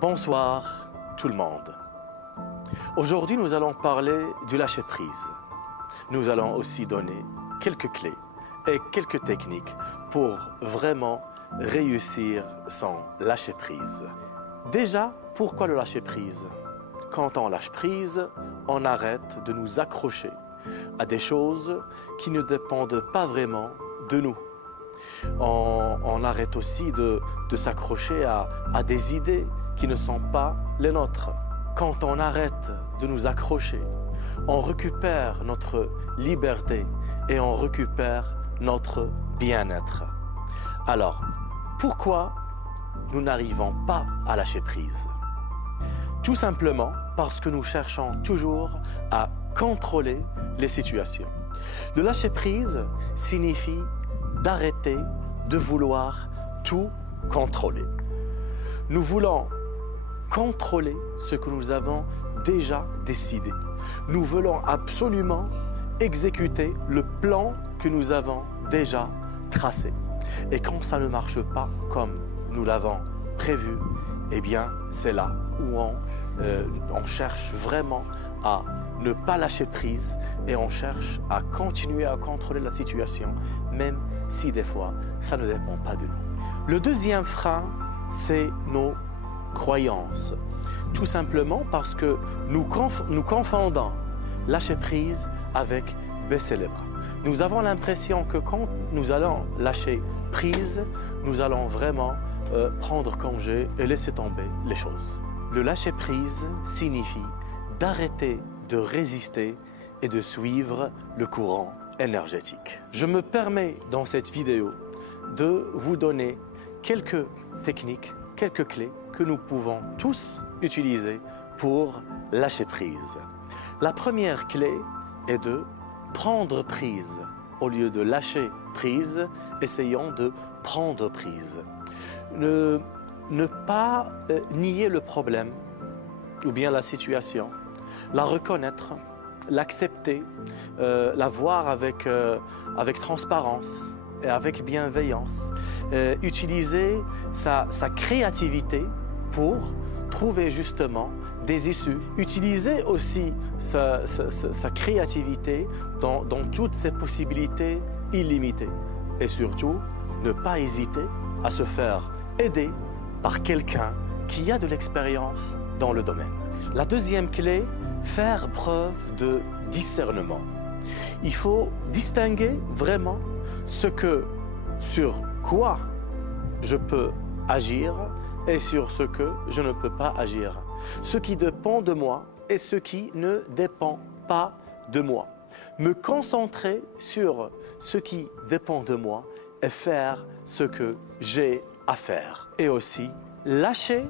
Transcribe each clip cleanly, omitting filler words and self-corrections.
Bonsoir tout le monde. Aujourd'hui, nous allons parler du lâcher-prise. Nous allons aussi donner quelques clés et quelques techniques pour vraiment réussir son lâcher-prise. Déjà, pourquoi le lâcher-prise? Quand on lâche prise, on arrête de nous accrocher à des choses qui ne dépendent pas vraiment de nous. On arrête aussi de s'accrocher à des idées qui ne sont pas les nôtres. Quand on arrête de nous accrocher, on récupère notre liberté et on récupère notre bien-être. Alors, pourquoi nous n'arrivons pas à lâcher prise? Tout simplement parce que nous cherchons toujours à contrôler les situations. Le lâcher prise signifie d'arrêter de vouloir tout contrôler. Nous voulons contrôler ce que nous avons déjà décidé. Nous voulons absolument exécuter le plan que nous avons déjà tracé. Et quand ça ne marche pas comme nous l'avons prévu, eh bien, c'est là où on cherche vraiment à ne pas lâcher prise et on cherche à continuer à contrôler la situation, même si des fois, ça ne dépend pas de nous. Le deuxième frein, c'est nos croyances. Tout simplement parce que nous confondons lâcher prise avec baisser les bras. Nous avons l'impression que quand nous allons lâcher prise, nous allons vraiment prendre congé et laisser tomber les choses. Le lâcher prise signifie d'arrêter de résister et de suivre le courant énergétique. Je me permets dans cette vidéo de vous donner quelques techniques, quelques clés que nous pouvons tous utiliser pour lâcher prise. La première clé est de prendre prise. Au lieu de lâcher prise, essayons de prendre prise. Ne pas nier le problème ou bien la situation, la reconnaître, l'accepter, la voir avec transparence et avec bienveillance, utiliser sa créativité pour trouver justement des issues. Utiliser aussi sa créativité dans toutes ses possibilités illimitées. Et surtout, ne pas hésiter à se faire aider par quelqu'un qui a de l'expérience dans le domaine. La deuxième clé, faire preuve de discernement. Il faut distinguer vraiment sur quoi je peux agir et sur ce que je ne peux pas agir. Ce qui dépend de moi et ce qui ne dépend pas de moi. Me concentrer sur ce qui dépend de moi et faire ce que j'ai à faire. Et aussi lâcher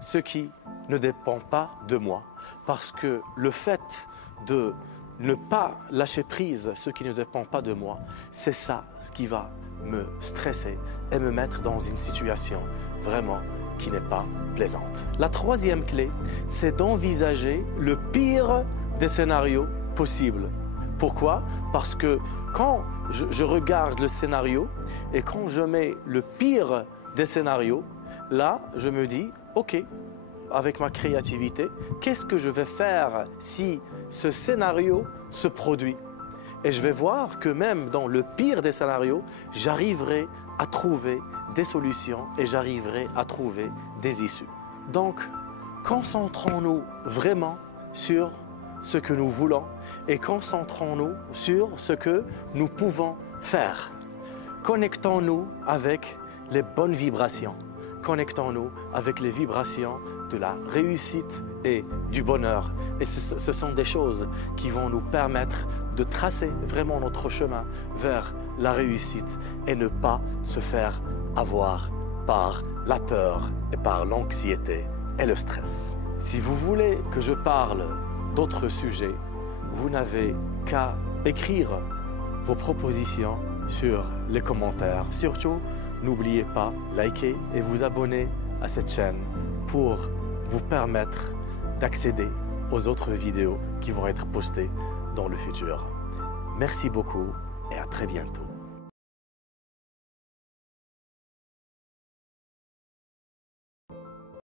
ce qui ne dépend pas de moi. Parce que le fait de ne pas lâcher prise ce qui ne dépend pas de moi, c'est ça ce qui va me stresser et me mettre dans une situation vraiment qui n'est pas plaisante. La troisième clé, c'est d'envisager le pire des scénarios possibles. Pourquoi? Parce que quand je regarde le scénario et quand je mets le pire des scénarios, là, je me dis, OK, avec ma créativité, qu'est-ce que je vais faire si ce scénario se produit? Et je vais voir que même dans le pire des scénarios, j'arriverai à trouver des solutions et j'arriverai à trouver des issues. Donc, concentrons-nous vraiment sur ce que nous voulons et concentrons-nous sur ce que nous pouvons faire. Connectons-nous avec les bonnes vibrations. Connectons-nous avec les vibrations de la réussite et du bonheur. Et ce sont des choses qui vont nous permettre de tracer vraiment notre chemin vers la réussite et ne pas se faire avoir par la peur et par l'anxiété et le stress. Si vous voulez que je parle d'autres sujets, vous n'avez qu'à écrire vos propositions sur les commentaires. Surtout, n'oubliez pas, liker et vous abonner à cette chaîne pour vous permettre d'accéder aux autres vidéos qui vont être postées dans le futur. Merci beaucoup et à très bientôt.